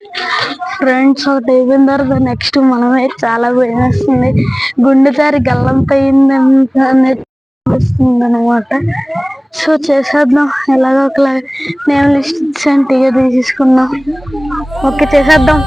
Friends ఒకటి అయిపోయిన తర్వాత నెక్స్ట్ మనమే చాలా భయం వేస్తుంది. గుండె జారి గల్లంత అయింది అనిపిస్తుంది అనమాట. సో చేసేద్దాం ఎలాగో ఒకలా. నేమ్ లిస్ట్ అంటే తీసేసుకున్నాం. ఓకే చేసేద్దాం.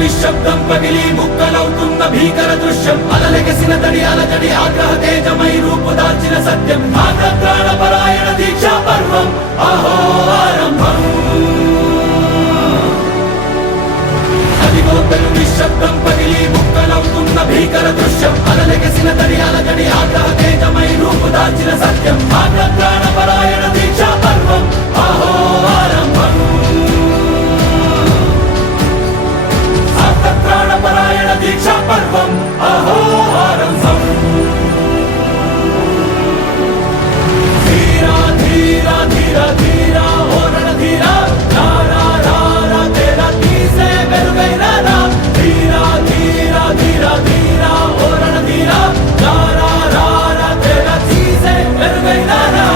నిశ్శబ్దం పగిలి ముక్కలవుతున్న భీకర దృశ్యం. అలలెగసిన తడి అలజడి ఆగ్రహ తేజమై రూపుదాల్చిన సత్యం. ఆగ్రహ దీక్షా పర్వం అహో ఆరంభం. అదిగో పెను నిశ్శబ్దం పగిలి ముక్కలవుతున్న భీకర దృశ్యం. అలలెగసిన తడి అలజడి ఆగ్రహ తేజమై రూపుదాల్చిన సత్యం. ఆగ్రహ దీక్షా పర్వం అహో ఆరంభం. ప్రాణపరాయణ దీక్షా పర్వం అహో ఆరంభం. ధీరా ధీరా ధీరా ధీరా ఓ రణధీరా. రారా రారా తేరా తీసే వెలుగైన రా. ధీరా ధీరా ధీరా ధీరా ఓ రణధీరా. రారా రారా తేరా తీసే వెలుగైన రా.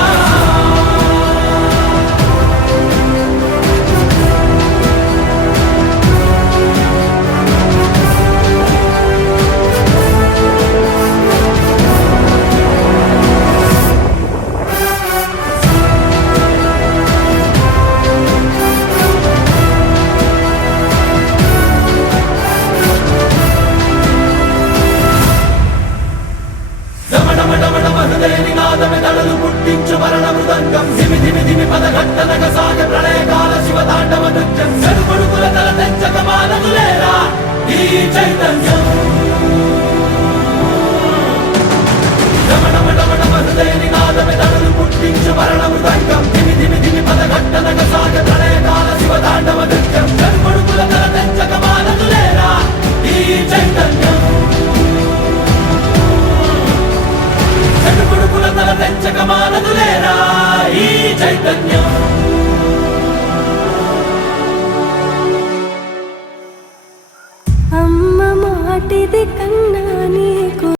దళలు పుట్టించు మరణ మృదంగం. ధిమి ధిమి ధిమి పదఘట్టనగ సాగ ప్రళయకాల శివ తాండవ నృత్యం. చెరుకొడుకుల తల తెంచక మానదులేరా ఈ చైతన్యం. హృదయ నినాదమే దళలు పుట్టించు మరణ మృదంగం. ధిమి ధిమి ధిమి పదఘట్టనగ సాగ ప్రళయకాల శివ తాండవ నృత్యం. చెరుకొడుకుల తల తెంచక మానదులేరా ఈ చైతన్యం. చెడుపుడుకుల తల తెంచక మానదులేరా ఈ చైతన్యం.